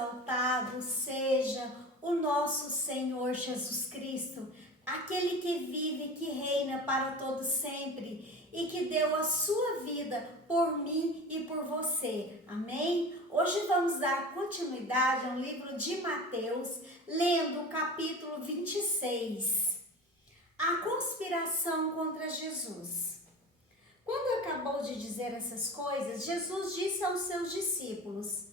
exaltado seja o nosso Senhor Jesus Cristo, aquele que vive e que reina para todo sempre e que deu a sua vida por mim e por você. Amém? Hoje vamos dar continuidade ao livro de Mateus, lendo o capítulo 26. A conspiração contra Jesus. Quando acabou de dizer essas coisas, Jesus disse aos seus discípulos: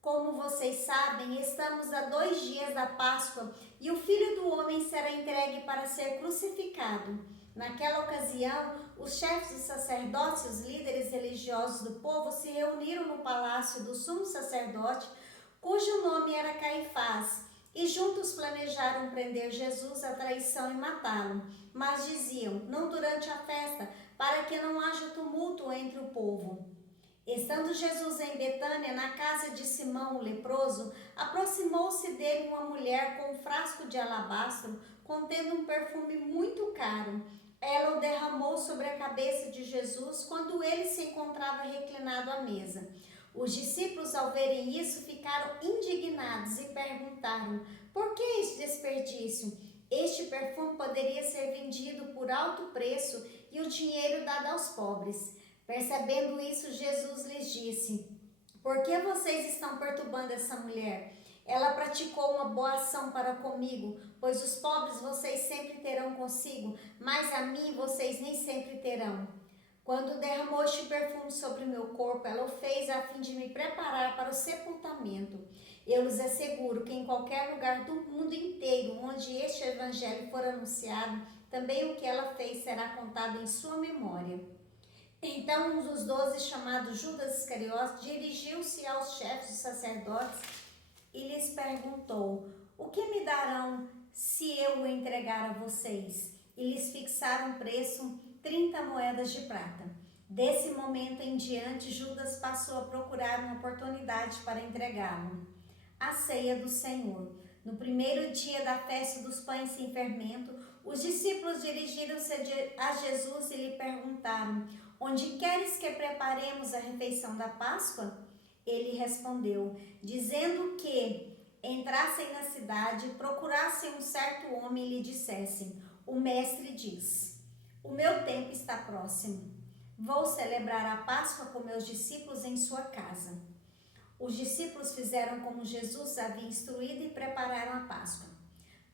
como vocês sabem, estamos a 2 dias da Páscoa e o Filho do Homem será entregue para ser crucificado. Naquela ocasião, os chefes dos sacerdotes e os líderes religiosos do povo se reuniram no palácio do sumo sacerdote, cujo nome era Caifás, e juntos planejaram prender Jesus à traição e matá-lo. Mas diziam: não durante a festa, para que não haja tumulto entre o povo. Estando Jesus em Betânia, na casa de Simão o leproso, aproximou-se dele uma mulher com um frasco de alabastro contendo um perfume muito caro. Ela o derramou sobre a cabeça de Jesus quando ele se encontrava reclinado à mesa. Os discípulos, ao verem isso, ficaram indignados e perguntaram: por que este desperdício? Este perfume poderia ser vendido por alto preço e o dinheiro dado aos pobres. Percebendo isso, Jesus lhes disse: por que vocês estão perturbando essa mulher? Ela praticou uma boa ação para comigo, pois os pobres vocês sempre terão consigo, mas a mim vocês nem sempre terão. Quando derramou este perfume sobre o meu corpo, ela o fez a fim de me preparar para o sepultamento. Eu lhes asseguro que em qualquer lugar do mundo inteiro onde este evangelho for anunciado, também o que ela fez será contado em sua memória. Então um dos 12, chamado Judas Iscariote, dirigiu-se aos chefes dos sacerdotes e lhes perguntou: o que me darão se eu o entregar a vocês? E lhes fixaram preço 30 moedas de prata. Desse momento em diante, Judas passou a procurar uma oportunidade para entregá-lo. A ceia do Senhor. No primeiro dia da festa dos pães sem fermento, os discípulos dirigiram-se a Jesus e lhe perguntaram: onde queres que preparemos a refeição da Páscoa? Ele respondeu, dizendo que entrassem na cidade, procurassem um certo homem e lhe dissessem: o mestre diz, o meu tempo está próximo. Vou celebrar a Páscoa com meus discípulos em sua casa. Os discípulos fizeram como Jesus havia instruído e prepararam a Páscoa.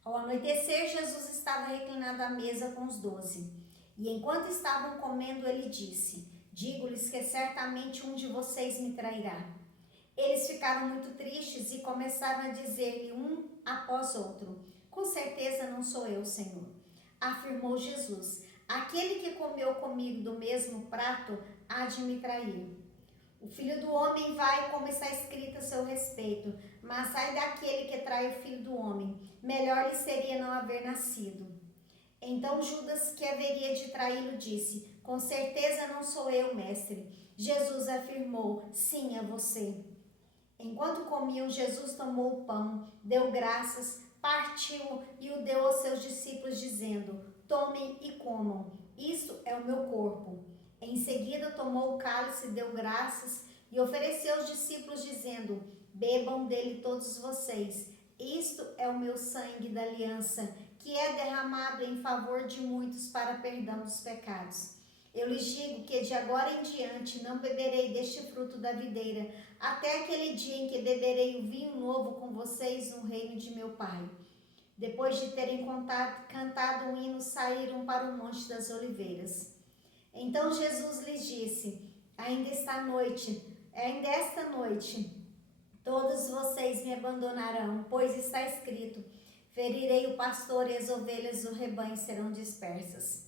Ao anoitecer, Jesus estava reclinado à mesa com os 12. E enquanto estavam comendo, ele disse: digo-lhes que certamente um de vocês me trairá. Eles ficaram muito tristes e começaram a dizer-lhe um após outro: com certeza não sou eu, Senhor. Afirmou Jesus: aquele que comeu comigo do mesmo prato há de me trair. O Filho do Homem vai como está escrito a seu respeito, mas ai daquele que trai o Filho do Homem, melhor lhe seria não haver nascido. Então Judas, que haveria de traí-lo, disse: com certeza não sou eu, mestre. Jesus afirmou: sim, é você. Enquanto comiam, Jesus tomou o pão, deu graças, partiu e o deu aos seus discípulos, dizendo: tomem e comam, isto é o meu corpo. Em seguida tomou o cálice, deu graças e ofereceu aos discípulos, dizendo: bebam dele todos vocês, isto é o meu sangue da aliança, que é derramado em favor de muitos para perdão dos pecados. Eu lhes digo que de agora em diante não beberei deste fruto da videira, até aquele dia em que beberei o vinho novo com vocês no reino de meu Pai. Depois de terem cantado um hino, saíram para o Monte das Oliveiras. Então Jesus lhes disse: ainda esta noite, todos vocês me abandonarão, pois está escrito: ferirei o pastor e as ovelhas do rebanho serão dispersas.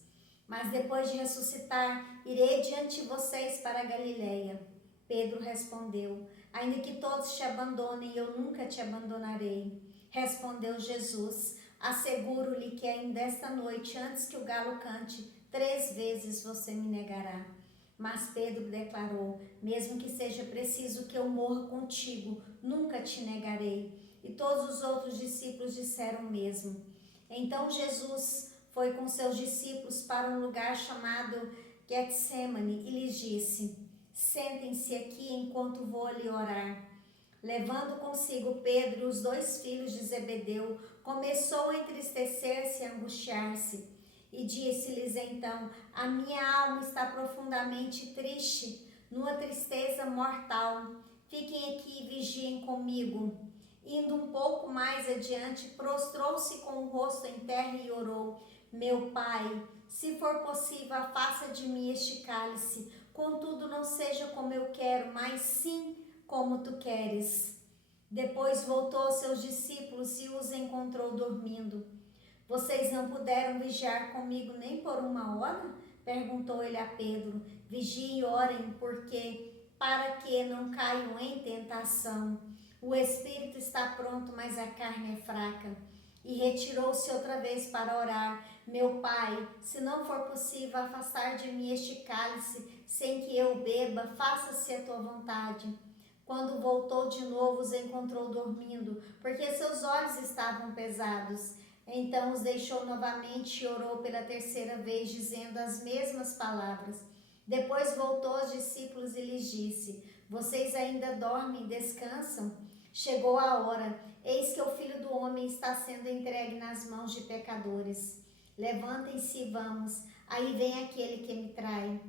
Mas depois de ressuscitar, irei diante de vocês para a Galileia. Pedro respondeu: ainda que todos te abandonem, eu nunca te abandonarei. Respondeu Jesus: asseguro-lhe que ainda esta noite, antes que o galo cante, 3 vezes você me negará. Mas Pedro declarou: mesmo que seja preciso que eu morra contigo, nunca te negarei. E todos os outros discípulos disseram o mesmo. Então Jesus foi com seus discípulos para um lugar chamado Getsemane e lhes disse: sentem-se aqui enquanto vou ali orar. Levando consigo Pedro e os 2 filhos de Zebedeu, começou a entristecer-se e angustiar-se. E disse-lhes então: a minha alma está profundamente triste, numa tristeza mortal. Fiquem aqui e vigiem comigo. Indo um pouco mais adiante, prostrou-se com o rosto em terra e orou: meu Pai, se for possível, afasta de mim este cálice. Contudo, não seja como eu quero, mas sim como tu queres. Depois voltou aos seus discípulos e os encontrou dormindo. Vocês não puderam vigiar comigo nem por 1 hora? Perguntou ele a Pedro. Vigiem e orem, para que não caiam em tentação. O espírito está pronto, mas a carne é fraca. E retirou-se outra vez para orar. Meu Pai, se não for possível afastar de mim este cálice, sem que eu beba, faça-se a tua vontade. Quando voltou de novo, os encontrou dormindo, porque seus olhos estavam pesados. Então os deixou novamente e orou pela 3ª vez, dizendo as mesmas palavras. Depois voltou aos discípulos e lhes disse: vocês ainda dormem e descansam? Chegou a hora, eis que o Filho do Homem está sendo entregue nas mãos de pecadores. Levantem-se e vamos, aí vem aquele que me trai.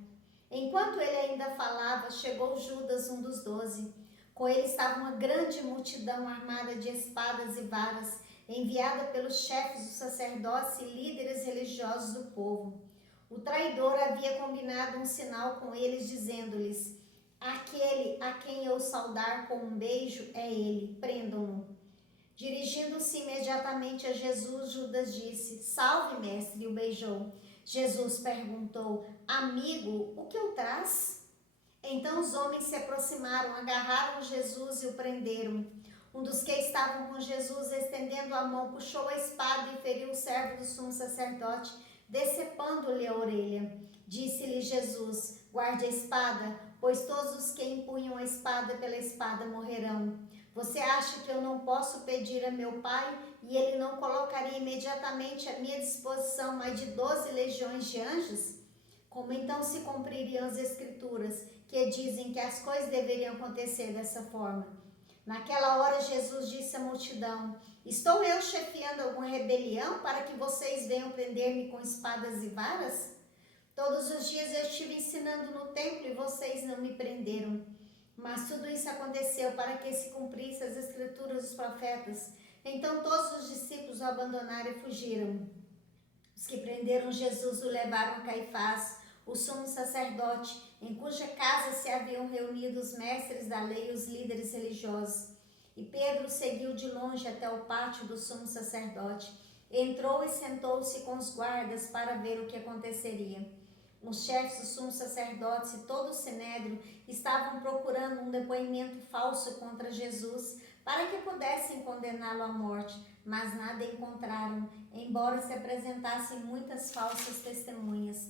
Enquanto ele ainda falava, chegou Judas, um dos 12. Com ele estava uma grande multidão armada de espadas e varas, enviada pelos chefes dos sacerdotes e líderes religiosos do povo. O traidor havia combinado um sinal com eles, dizendo-lhes: aquele a quem eu saudar com um beijo é ele, prendam-no. Dirigindo-se imediatamente a Jesus, Judas disse: salve, mestre, e o beijou. Jesus perguntou: amigo, o que o traz? Então os homens se aproximaram, agarraram Jesus e o prenderam. Um dos que estavam com Jesus, estendendo a mão, puxou a espada e feriu o servo do sumo sacerdote, decepando-lhe a orelha. Disse-lhe Jesus: guarde a espada, pois todos os que empunham a espada pela espada morrerão. Você acha que eu não posso pedir a meu Pai e ele não colocaria imediatamente à minha disposição mais de 12 legiões de anjos? Como então se cumpririam as Escrituras, que dizem que as coisas deveriam acontecer dessa forma? Naquela hora Jesus disse à multidão: estou eu chefiando alguma rebelião para que vocês venham prender-me com espadas e varas? Todos os dias eu estive ensinando no templo e vocês não me prenderam. Mas tudo isso aconteceu para que se cumprisse as Escrituras dos profetas. Então todos os discípulos o abandonaram e fugiram. Os que prenderam Jesus o levaram a Caifás, o sumo sacerdote, em cuja casa se haviam reunido os mestres da lei e os líderes religiosos. E Pedro seguiu de longe até o pátio do sumo sacerdote. Entrou e sentou-se com os guardas para ver o que aconteceria. Os chefes dos sumos sacerdotes e todo o sinédrio estavam procurando um depoimento falso contra Jesus para que pudessem condená-lo à morte, mas nada encontraram, embora se apresentassem muitas falsas testemunhas.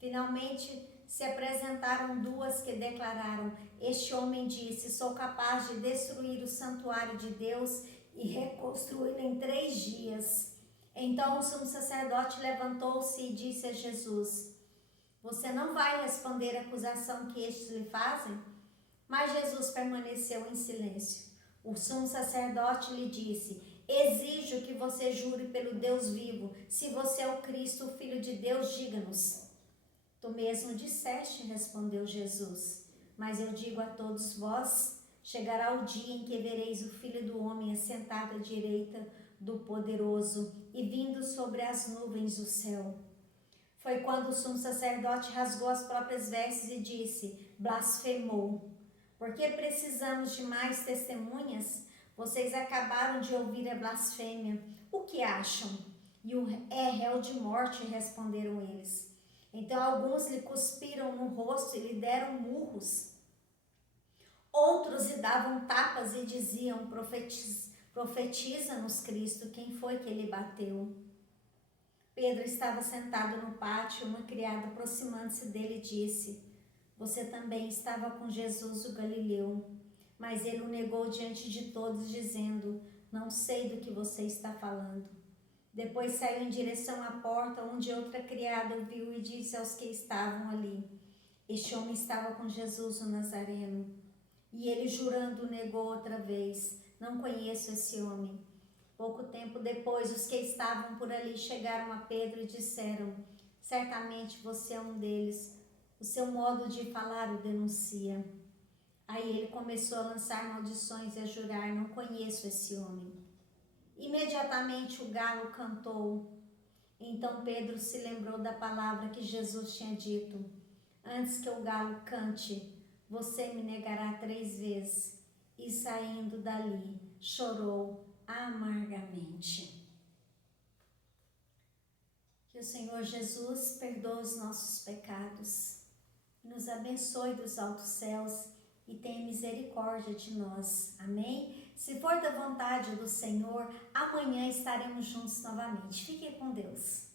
Finalmente se apresentaram 2 que declararam: este homem disse: sou capaz de destruir o santuário de Deus e reconstruí-lo em 3 dias. Então o sumo sacerdote levantou-se e disse a Jesus: você não vai responder a acusação que estes lhe fazem? Mas Jesus permaneceu em silêncio. O sumo sacerdote lhe disse: exijo que você jure pelo Deus vivo. Se você é o Cristo, o Filho de Deus, diga-nos. Tu mesmo disseste, respondeu Jesus. Mas eu digo a todos vós: chegará o dia em que vereis o Filho do Homem assentado à direita do Poderoso e vindo sobre as nuvens do céu. Foi quando o sumo sacerdote rasgou as próprias vestes e disse: blasfemou. Por que precisamos de mais testemunhas? Vocês acabaram de ouvir a blasfêmia. O que acham? E o é réu de morte, responderam eles. Então alguns lhe cuspiram no rosto e lhe deram murros. Outros lhe davam tapas e diziam: profetiza-nos, Cristo, quem foi que lhe bateu? Pedro estava sentado no pátio. Uma criada, aproximando-se dele, disse: você também estava com Jesus o Galileu. Mas ele o negou diante de todos, dizendo: não sei do que você está falando. Depois saiu em direção à porta, onde outra criada o viu e disse aos que estavam ali: este homem estava com Jesus o Nazareno. E ele, jurando, negou outra vez: não conheço esse homem. Pouco tempo depois, os que estavam por ali chegaram a Pedro e disseram: certamente você é um deles. O seu modo de falar o denuncia. Aí ele começou a lançar maldições e a jurar: não conheço esse homem. Imediatamente o galo cantou. Então Pedro se lembrou da palavra que Jesus tinha dito: antes que o galo cante, você me negará 3 vezes. E saindo dali, chorou amargamente. Que o Senhor Jesus perdoe os nossos pecados, nos abençoe dos altos céus e tenha misericórdia de nós. Amém? Se for da vontade do Senhor, amanhã estaremos juntos novamente. Fique com Deus.